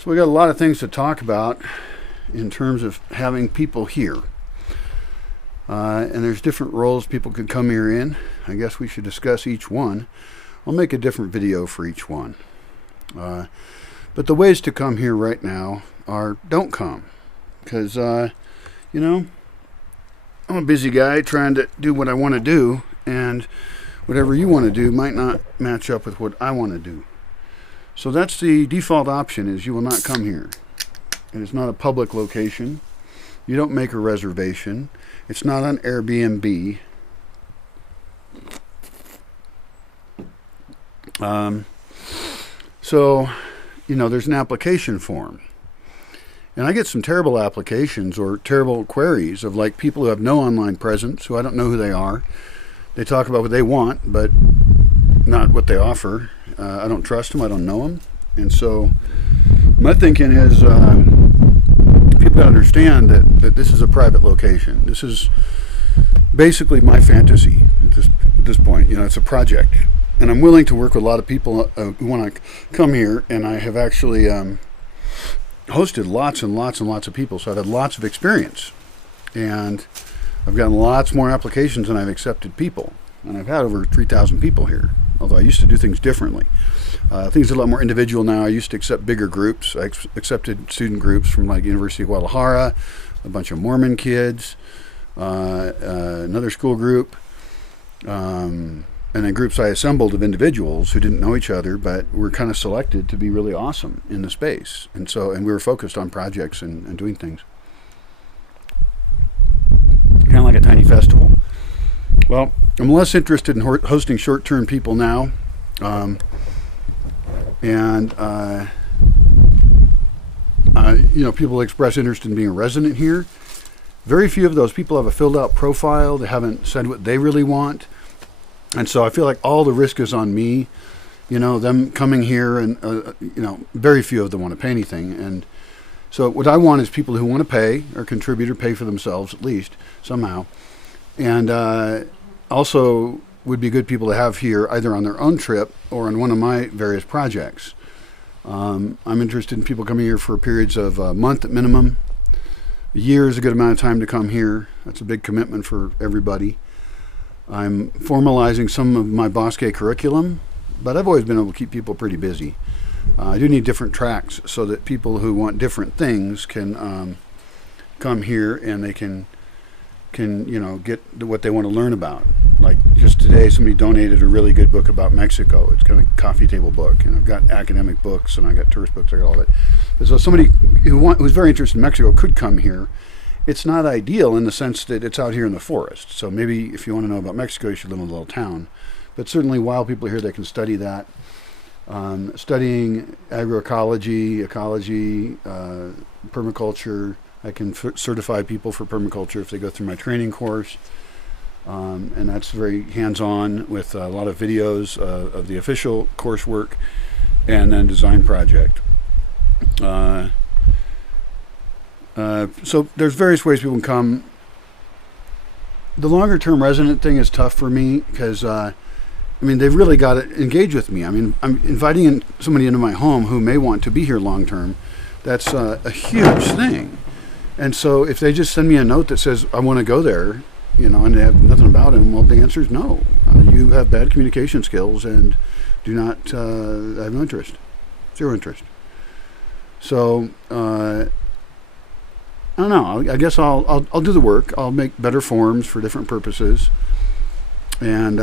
So we got a lot of things to talk about in terms of having people here. And there's different roles people could come here in. I guess we should discuss each one. I'll make a different video for each one. But the ways to come here right now are don't come. Because, you know, I'm a busy guy trying to do what I want to do. And whatever you want to do might not match up with what I want to do. So that's the default option, is you will not come here. It is not a public location. You don't make a reservation. It's not on Airbnb. So, you know, there's an application form. And I get some terrible applications or terrible queries of like people who have no online presence, who I don't know who they are. They talk about what they want, but not what they offer. I don't trust them. I don't know them. And so my thinking is people understand that this is a private location. This is basically my fantasy at this point. You know, it's a project. And I'm willing to work with a lot of people who want to come here. And I have actually hosted lots and lots and lots of people. So I've had lots of experience. And I've gotten lots more applications than I've accepted people. And I've had over 3,000 people here. Although I used to do things differently. Things are a lot more individual now. I used to accept bigger groups. I accepted student groups from like University of Guadalajara, a bunch of Mormon kids, another school group, and then groups I assembled of individuals who didn't know each other, but were kind of selected to be really awesome in the space. And we were focused on projects and doing things. Kind of like a tiny festival. Well, I'm less interested in hosting short-term people now. You know, people express interest in being a resident here. Very few of those people have a filled-out profile. They haven't said what they really want. And so I feel like all the risk is on me. You know, them coming here and, you know, very few of them want to pay anything. And so what I want is people who want to pay or contribute or pay for themselves at least somehow. And also would be good people to have here either on their own trip or on one of my various projects. I'm interested in people coming here for periods of a month at minimum. A year is a good amount of time to come here. That's a big commitment for everybody. I'm formalizing some of my Bosque curriculum, but I've always been able to keep people pretty busy. I do need different tracks so that people who want different things can come here and they can you know, get what they want to learn about. Like just today, somebody donated a really good book about Mexico. It's kind of a coffee table book, and I've got academic books and I got tourist books. I got all of it. And so somebody who's very interested in Mexico could come here. It's not ideal in the sense that it's out here in the forest. So maybe if you want to know about Mexico, you should live in a little town. But certainly, while people are here, they can study that. Studying agroecology, ecology, permaculture. I can certify people for permaculture if they go through my training course. And that's very hands-on with a lot of videos of the official coursework and then design project. So there's various ways people can come. The longer-term resident thing is tough for me because, I mean, they've really got to engage with me. I mean, I'm inviting somebody into my home who may want to be here long-term. That's a huge thing. And so if they just send me a note that says, I want to go there, you know, and they have nothing about him, well, the answer is no. You have bad communication skills and do not have no interest. Zero interest. So, I don't know. I guess I'll do the work. I'll make better forms for different purposes. And,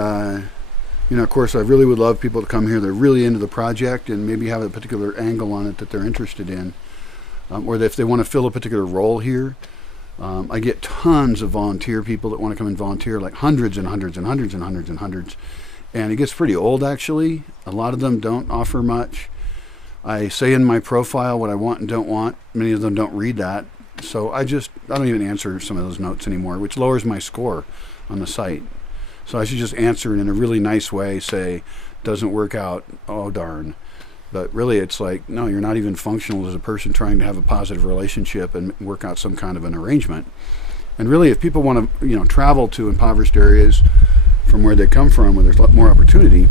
you know, of course, I really would love people to come here. They're really into the project and maybe have a particular angle on it that they're interested in. Or if they want to fill a particular role here. I get tons of volunteer people that want to come and volunteer, like hundreds and hundreds and hundreds and hundreds and hundreds. And it gets pretty old, actually. A lot of them don't offer much. I say in my profile what I want and don't want. Many of them don't read that. So I don't even answer some of those notes anymore, which lowers my score on the site. So I should just answer it in a really nice way, say, doesn't work out, oh darn. But really, it's like, no, you're not even functional as a person trying to have a positive relationship and work out some kind of an arrangement. And really, if people want to, you know, travel to impoverished areas from where they come from, where there's a lot more opportunity,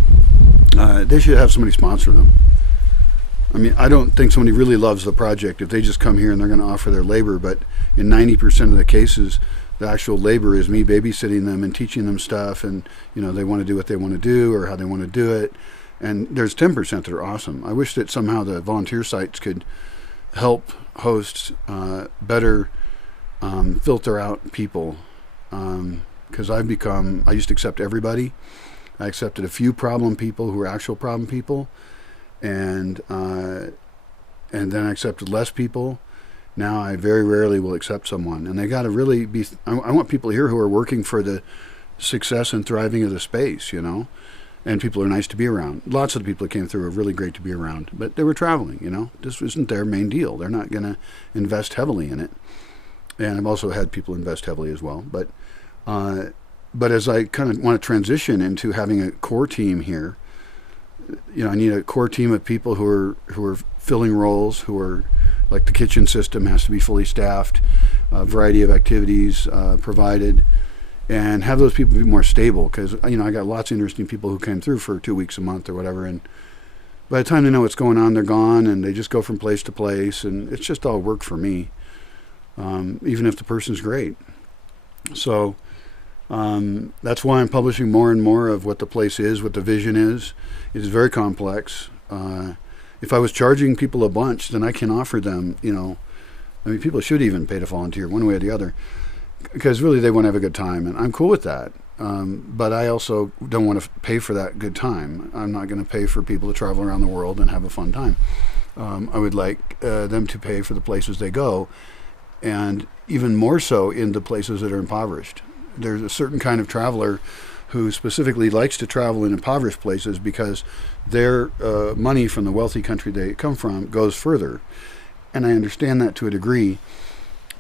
they should have somebody sponsor them. I mean, I don't think somebody really loves the project if they just come here and they're going to offer their labor. But in 90% of the cases, the actual labor is me babysitting them and teaching them stuff, and they want to do what they want to do or how they want to do it. And there's 10% that are awesome. I wish that somehow the volunteer sites could help hosts better filter out people, because I used to accept everybody. I accepted a few problem people who were actual problem people, and then I accepted less people. Now I very rarely will accept someone, and they got to really be. I want people here who are working for the success and thriving of the space, and people are nice to be around. Lots of the people that came through were really great to be around, but they were traveling. This wasn't their main deal. They're not going to invest heavily in it, and I've also had people invest heavily as well. But as I kind of want to transition into having a core team here, I need a core team of people who are filling roles, who are like the kitchen system has to be fully staffed, a variety of activities provided, and have those people be more stable. Because I got lots of interesting people who came through for 2 weeks a month or whatever, and by the time they know what's going on, they're gone, and they just go from place to place, and it's just all work for me, even if the person's great. So that's why I'm publishing more and more of what the place is, what the vision is. It is very complex. If I was charging people a bunch, then I can offer them, people should even pay to volunteer one way or the other, because really they want to have a good time, and I'm cool with that. But I also don't want to pay for that good time. I'm not going to pay for people to travel around the world and have a fun time. I would like them to pay for the places they go, and even more so in the places that are impoverished. There's a certain kind of traveler who specifically likes to travel in impoverished places because their money from the wealthy country they come from goes further. And I understand that to a degree,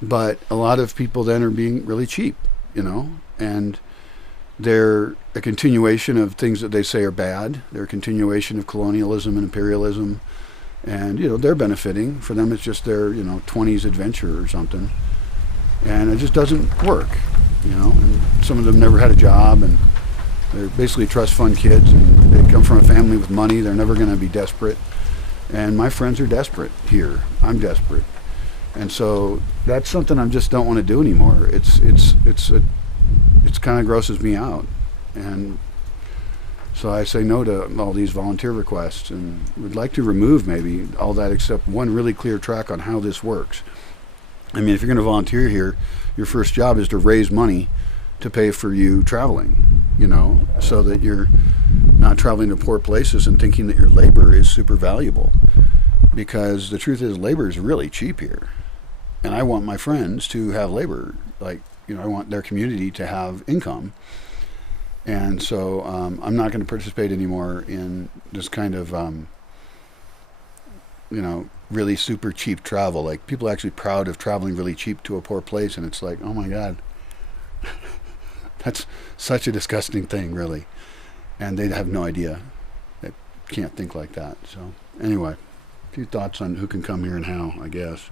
but a lot of people then are being really cheap, and they're a continuation of things that they say are bad. They're a continuation of colonialism and imperialism, and they're benefiting. For them, it's just their 20s adventure or something, and it just doesn't work. And some of them never had a job, and they're basically trust fund kids, and they come from a family with money. They're never going to be desperate. And my friends are desperate here. I'm desperate. And so that's something I just don't want to do anymore. It's kind of grosses me out. And so I say no to all these volunteer requests, and would like to remove maybe all that except one really clear track on how this works. I mean, if you're going to volunteer here, your first job is to raise money to pay for you traveling, so that you're not traveling to poor places and thinking that your labor is super valuable. Because the truth is, labor is really cheap here. And I want my friends to have labor. I want their community to have income. And so I'm not going to participate anymore in this kind of, really super cheap travel. Like, people are actually proud of traveling really cheap to a poor place, and it's like, oh my God, that's such a disgusting thing, really. And they have no idea. They can't think like that. So anyway, a few thoughts on who can come here and how, I guess.